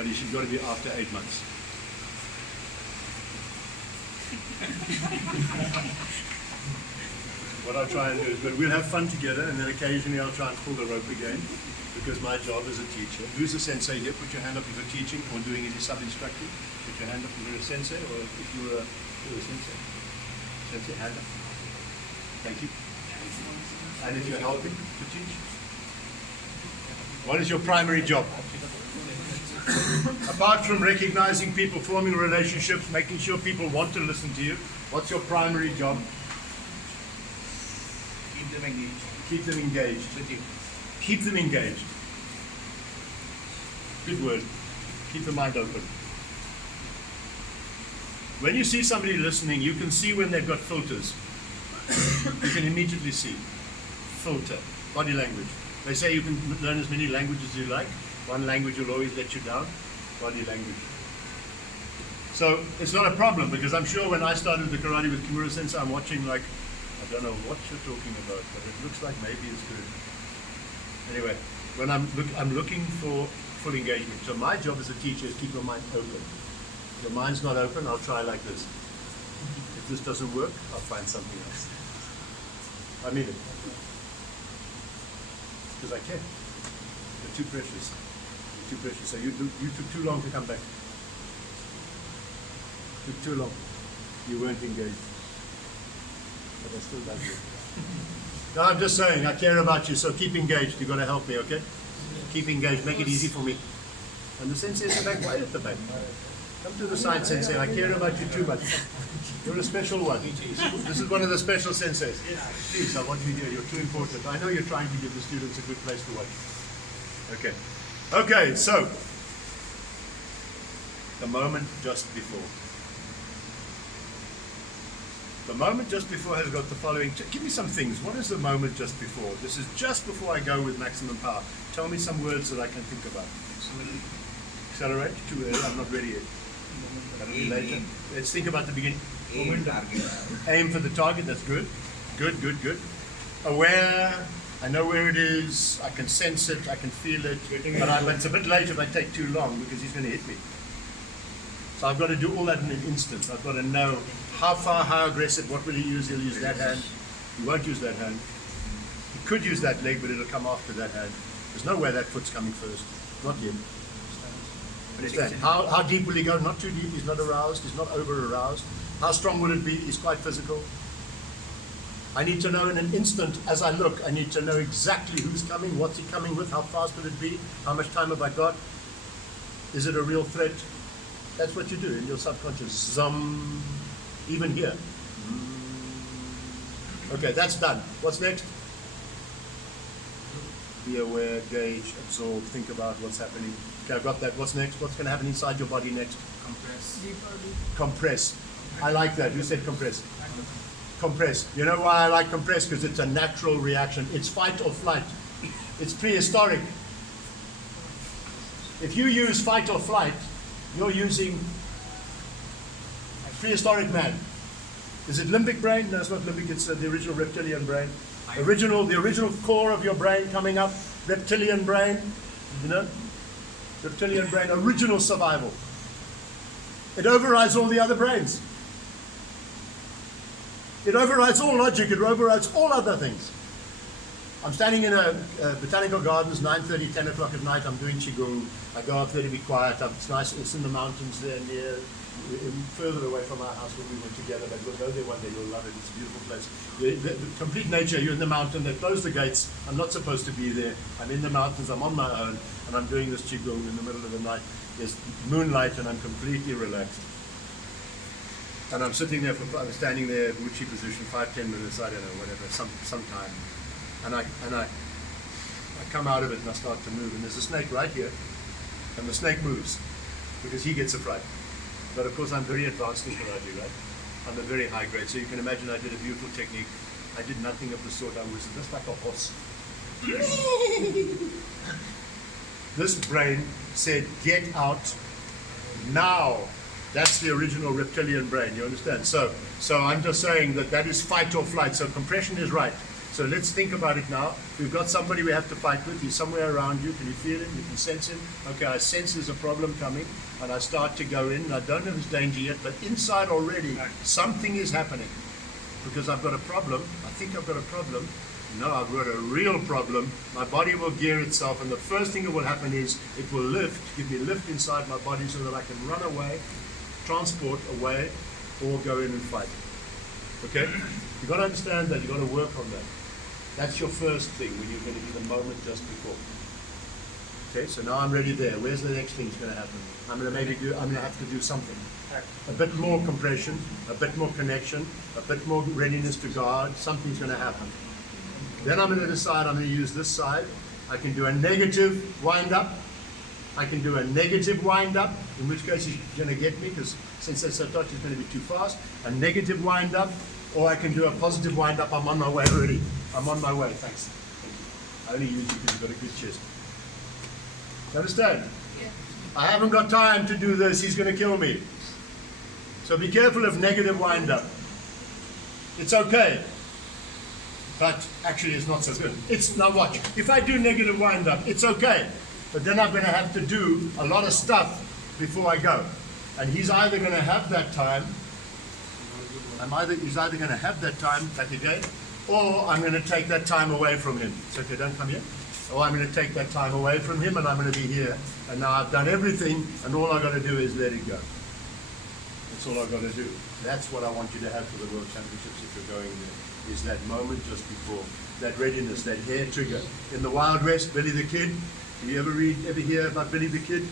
but she's got to be after 8 months. What I'll try and do is, but we'll have fun together, and then occasionally I'll try and pull the rope again, because my job as a teacher. Who's a sensei here? Put your hand up if you're teaching or doing any sub-instructing. Put your hand up if you're a sensei, or if you're a sensei. Sensei, hand up. Thank you. And if you're helping to teach. What is your primary job? Apart from recognizing people, forming relationships, making sure people want to listen to you, what's your primary job? Keep them engaged. Keep them engaged. With you. Keep them engaged. Good word. Keep the mind open. When you see somebody listening, you can see when they've got filters. You can immediately see. Filter. Body language. They say you can learn as many languages as you like. One language will always let you down. Body language. So it's not a problem, because I'm sure when I started the karate with Kimura Sensei, I'm watching like, I don't know what you're talking about, but it looks like maybe it's good. Anyway, when I'm looking for full engagement. So my job as a teacher is keep your mind open. If your mind's not open, I'll try like this. If this doesn't work, I'll find something else. I mean it. Because I can. You're too precious. You're too precious. So you took too long to come back. Took too long. You weren't engaged. But I still love you. No, I'm just saying, I care about you, so keep engaged. You've got to help me, okay? Keep engaged. Make it easy for me. And the sensei is back, right at the back. Come to the side, sensei. I care about you too much. You're a special one. This is one of the special senseis. Please, I want you here. You're too important. I know you're trying to give the students a good place to watch. Okay. Okay, so the moment just before. The moment just before has got the following. Give me some things. What is the moment just before? This is just before I go with maximum power. Tell me some words that I can think about. Accelerate. Too early. I'm not ready yet. That'll be later. Let's think about the beginning. Aim for the target. That's good. Good, good, good. Aware. I know where it is. I can sense it. I can feel it. But it's a bit late if I take too long, because he's going to hit me. So I've got to do all that in an instant. I've got to know how far, how aggressive, what will he use? He'll use that hand. He won't use that hand. He could use that leg, but it'll come after that hand. There's no way that foot's coming first. Not yet. Understand? How deep will he go? Not too deep. He's not aroused. He's not over-aroused. How strong will it be? He's quite physical. I need to know in an instant, as I look, I need to know exactly who's coming, what's he coming with, how fast will it be, how much time have I got, is it a real threat? That's what you do in your subconscious. Zum. Even here. Okay, that's done. What's next? Be aware, gauge, absorb, think about what's happening. Okay, I've got that. What's next? What's going to happen inside your body next? Compress. Compress. I like that. Who said compress? Compress. You know why I like compress? Because it's a natural reaction. It's fight or flight. It's prehistoric. If you use fight or flight, you're using prehistoric man. Is it limbic brain? No, it's not limbic. It's the original reptilian brain. The original core of your brain coming up. Reptilian brain. You know? Reptilian brain. Original survival. It overrides all the other brains. It overrides all logic. It overrides all other things. I'm standing in a botanical gardens, 9:30, 10 o'clock at night. I'm doing Qigong. I go up there to be quiet. It's nice. It's in the mountains there near, further away from our house when we were together. But we'll go there one day. You'll love it. It's a beautiful place. The complete nature. You're in the mountain. They close the gates. I'm not supposed to be there. I'm in the mountains. I'm on my own. And I'm doing this Qigong in the middle of the night. There's moonlight and I'm completely relaxed. And I'm sitting there, I'm standing there, Wuchi position, 5-10 minutes, I don't know, whatever, some time. And I come out of it and I start to move. And there's a snake right here. And the snake moves because he gets a fright. But of course I'm very advanced in karate, right? I'm a very high grade. So you can imagine I did a beautiful technique. I did nothing of the sort. I was just like a horse. This brain said, get out now. That's the original reptilian brain, you understand? So I'm just saying that is fight or flight. So compression is right. So let's think about it now. We've got somebody we have to fight with. He's somewhere around you. Can you feel him? You can sense him. Okay, I sense there's a problem coming, and I start to go in. And I don't know if it's danger yet, but inside already something is happening because I've got a problem. I think I've got a problem. No, I've got a real problem. My body will gear itself, and the first thing that will happen is it will lift, give me lift inside my body so that I can run away, transport away, or go in and fight. Okay? You've got to understand that. You've got to work on that. That's your first thing when you're going to be the moment just before. Okay, so now I'm ready there. Where's the next thing that's going to happen? I'm going to have to do something. A bit more compression, a bit more connection, a bit more readiness to guard. Something's going to happen. Then I'm going to decide I'm going to use this side. I can do a negative wind up. I can do a negative wind up, in which case he's going to get me because since they're so touchy, it's going to be too fast. A negative wind up, or I can do a positive wind up. I'm on my way already. I'm on my way. Thanks. Thank you. I only use you because you've got a good chest. You understand? Yeah. I haven't got time to do this. He's going to kill me. So be careful of negative wind up. It's okay. But actually it's not so good. Now watch, if I do negative wind up, it's okay. But then I'm going to have to do a lot of stuff before I go. And he's either going to have that time, he's either going to have that time at the gate, or I'm going to take that time away from him. It's okay, don't come here. Or I'm going to take that time away from him and I'm going to be here. And now I've done everything and all I've got to do is let it go. That's all I've got to do. That's what I want you to have for the World Championships if you're going there. Is that moment just before, that readiness, that hair trigger. In the Wild West, Billy the Kid. Do you ever hear about Billy the Kid?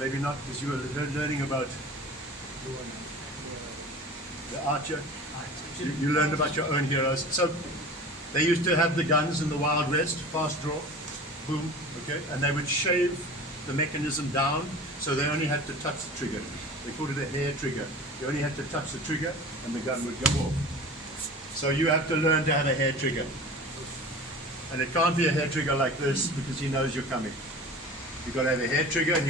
Maybe not, because you were learning about the archer. You learned about your own heroes. So they used to have the guns in the Wild West, fast draw, boom, okay, and they would shave the mechanism down, so they only had to touch the trigger. They called it a hair trigger. You only had to touch the trigger, and the gun would go off. So you have to learn to have a hair trigger. And it can't be a hair trigger like this because he knows you're coming. You've got to have a hair trigger.